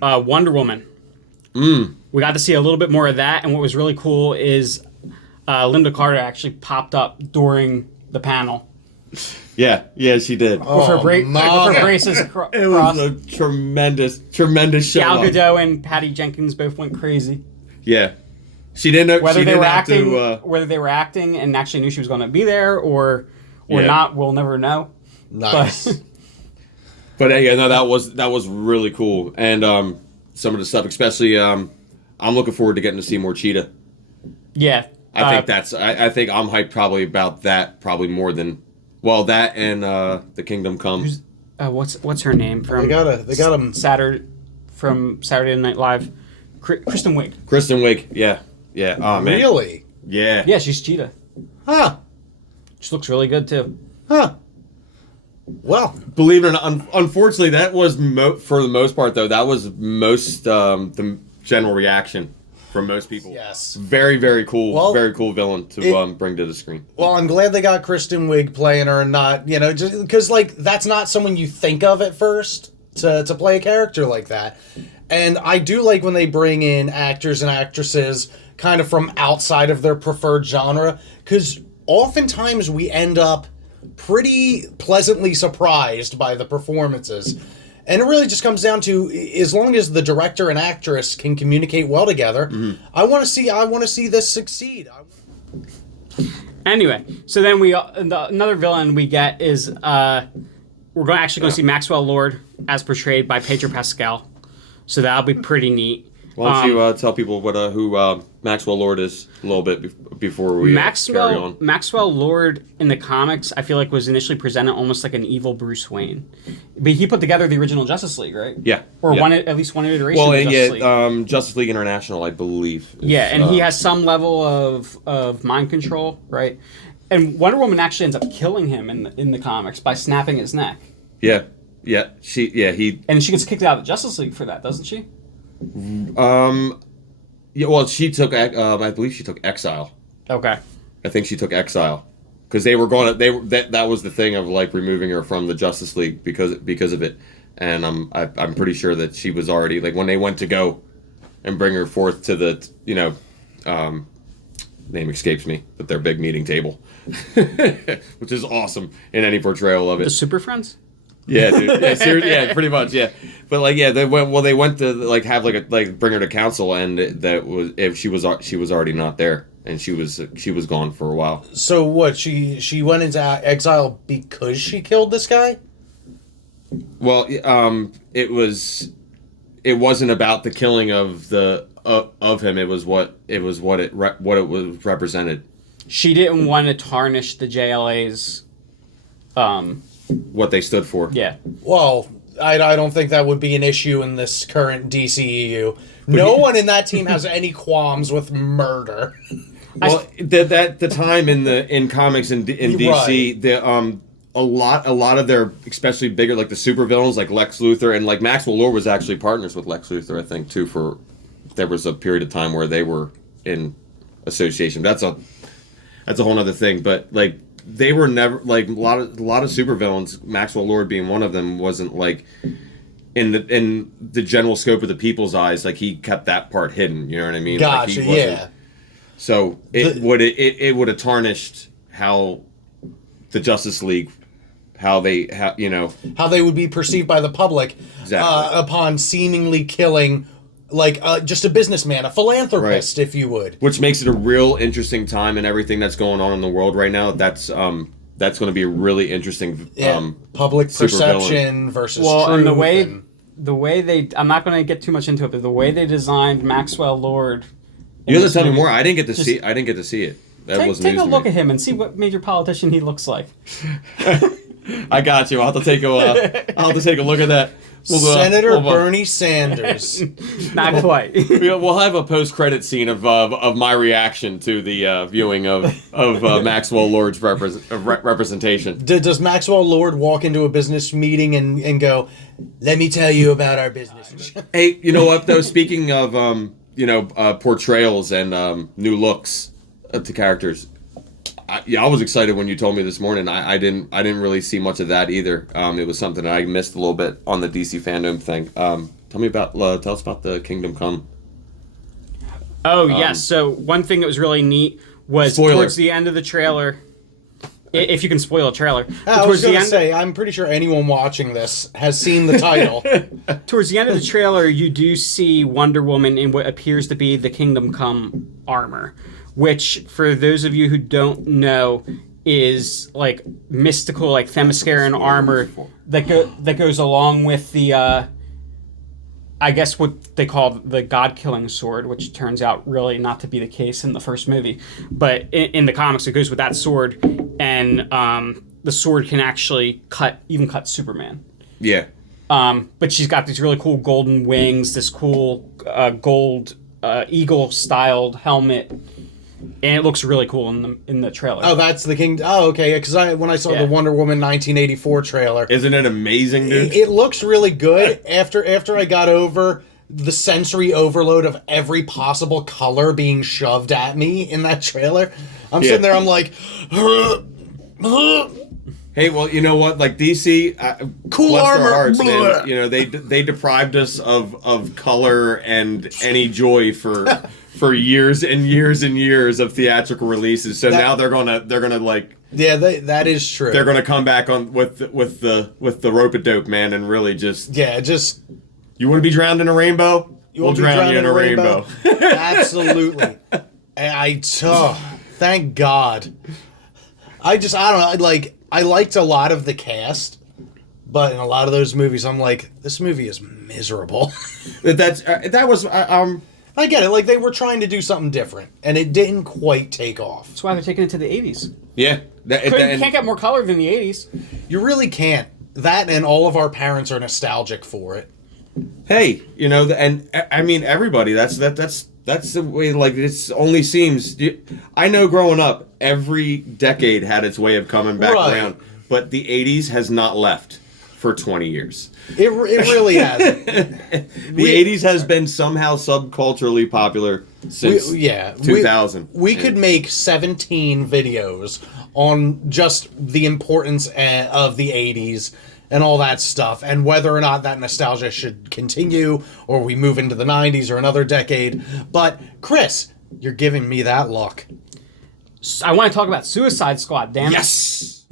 Wonder Woman. We got to see a little bit more of that, and what was really cool is Linda Carter actually popped up during the panel. Yeah, she did. With her braces across. It was a tremendous show. Gal Gadot and Patty Jenkins both went crazy. Yeah. She didn't know whether they were acting and actually knew she was going to be there or not, we'll never know. Nice. But yeah, no, that was really cool. And some of the stuff, especially I'm looking forward to getting to see more Cheetah. Yeah. I think I'm hyped probably about that probably more than that and The Kingdom Come. What's her name from? They got him from Saturday Night Live. Kristen Wiig. Kristen Wiig, yeah. Oh man. Really? Yeah. Yeah, she's Cheetah. Huh. She looks really good too. Huh. Well, believe it or not, unfortunately, that was for the most part though. That was most the general reaction from most people. Yes. Very, very cool. Very cool villain to bring to the screen. Well, I'm glad they got Kristen Wiig playing her and not, just because that's not someone you think of at first to play a character like that. And I do like when they bring in actors and actresses kind of from outside of their preferred genre, because oftentimes we end up pretty pleasantly surprised by the performances. And it really just comes down to, as long as the director and actress can communicate well together, I want to see this succeed. Anyway, so then another villain we get is we're going to see Maxwell Lord as portrayed by Pedro Pascal. So that'll be pretty neat. Why don't you tell people who Maxwell Lord is a little bit before we carry on? Maxwell Lord in the comics, I feel like, was initially presented almost like an evil Bruce Wayne. But he put together the original Justice League, right? Yeah. Or at least one iteration of Justice League. Justice League International, I believe. And he has some level of mind control, right? And Wonder Woman actually ends up killing him in the comics by snapping his neck. Yeah. And she gets kicked out of the Justice League for that, doesn't she? She took. I believe she took exile. Okay. I think she took exile because they were going to. That was the thing of like removing her from the Justice League because of it, and I'm pretty sure that she was already like when they went to go and bring her forth to the name escapes me, but their big meeting table, which is awesome in any portrayal of it. The Super Friends. Yeah, dude. Yeah, seriously, yeah, pretty much, yeah. But like, yeah, they went to like have bring her to council, and she was already not there, and she was gone for a while. So what? She went into exile because she killed this guy? Well, it wasn't about the killing of him. It was what it was represented. She didn't want to tarnish the JLA's. What they stood for. Yeah. Well, I don't think that would be an issue in this current DCEU. No one in that team has any qualms with murder. Well, the time in comics in DC, right. A lot of their especially bigger like the supervillains like Lex Luthor and like Maxwell Lord was actually partners with Lex Luthor, I think too. There was a period of time where they were in association. That's a whole other thing, but like. They were never like a lot of supervillains. Maxwell Lord being one of them wasn't like in the general scope of the people's eyes. Like he kept that part hidden. You know what I mean? Gotcha. Like yeah. So it would have tarnished how the Justice League, how they would be perceived by the public upon seemingly killing. Like just a businessman, a philanthropist, right. If you would. Which makes it a real interesting time and everything that's going on in the world right now. That's going to be a really interesting public perception versus truth. And the way they, I'm not going to get too much into it, but the way they designed Maxwell Lord. You have to tell me more. I didn't get to see it. That was take a look at him and see what major politician he looks like. I got you. I'll have to take a look at that. Senator Bernie Sanders. Not quite. We'll have a post-credit scene of my reaction to the viewing of Maxwell Lord's representation. Does Maxwell Lord walk into a business meeting and go, "Let me tell you about our business"? Hey, you know what though? Speaking of portrayals and new looks to characters. I was excited when you told me this morning. I didn't really see much of that either. It was something that I missed a little bit on the DC Fandome thing. Tell us about the Kingdom Come. Oh, yes. So one thing that was really neat was Spoiler. towards the end of the trailer, if you can spoil a trailer. I was going to say, I'm pretty sure anyone watching this has seen the title. Towards the end of the trailer, you do see Wonder Woman in what appears to be the Kingdom Come armor, which, for those of you who don't know, is like mystical, like Themysciran armor that goes along with the, I guess what they call the God-killing sword, which turns out really not to be the case in the first movie. But in the comics, it goes with that sword, and the sword can actually cut Superman. Yeah. But she's got these really cool golden wings, this cool gold eagle-styled helmet, and it looks really cool in the trailer. Oh, that's the King. Oh, okay. Because when I saw the Wonder Woman 1984 trailer, Isn't it amazing, dude? it looks really good. After I got over the sensory overload of every possible color being shoved at me in that trailer, I'm sitting there. I'm like, Hey, well, you know what? Like DC, Cool bless armor, their hearts, man. blah. You know, they deprived us of color and any joy for years and years and years of theatrical releases. So now they're gonna like. Yeah, that is true. They're gonna come back on with the rope-a-dope, man, and really just. Yeah, just. You want to be drowned in a rainbow? We'll drown you in a rainbow. Absolutely. Thank God. I don't know. I liked a lot of the cast, but in a lot of those movies, I'm like, this movie is miserable. That was I get it. Like, they were trying to do something different, and it didn't quite take off. That's why they're taking it to the 80s. Yeah. Can't get more color than the 80s. You really can't. That and all of our parents are nostalgic for it. Hey, you know, and I mean everybody. That's the way. Like it only seems. I know growing up, every decade had its way of coming back around, but the '80s has not left for 20 years. It really hasn't. The '80s has been somehow subculturally popular since 2000. We could make 17 videos on just the importance of the '80s. And all that stuff, and whether or not that nostalgia should continue, or we move into the 90s or another decade. But, Chris, you're giving me that look. I want to talk about Suicide Squad, damn it. Yes!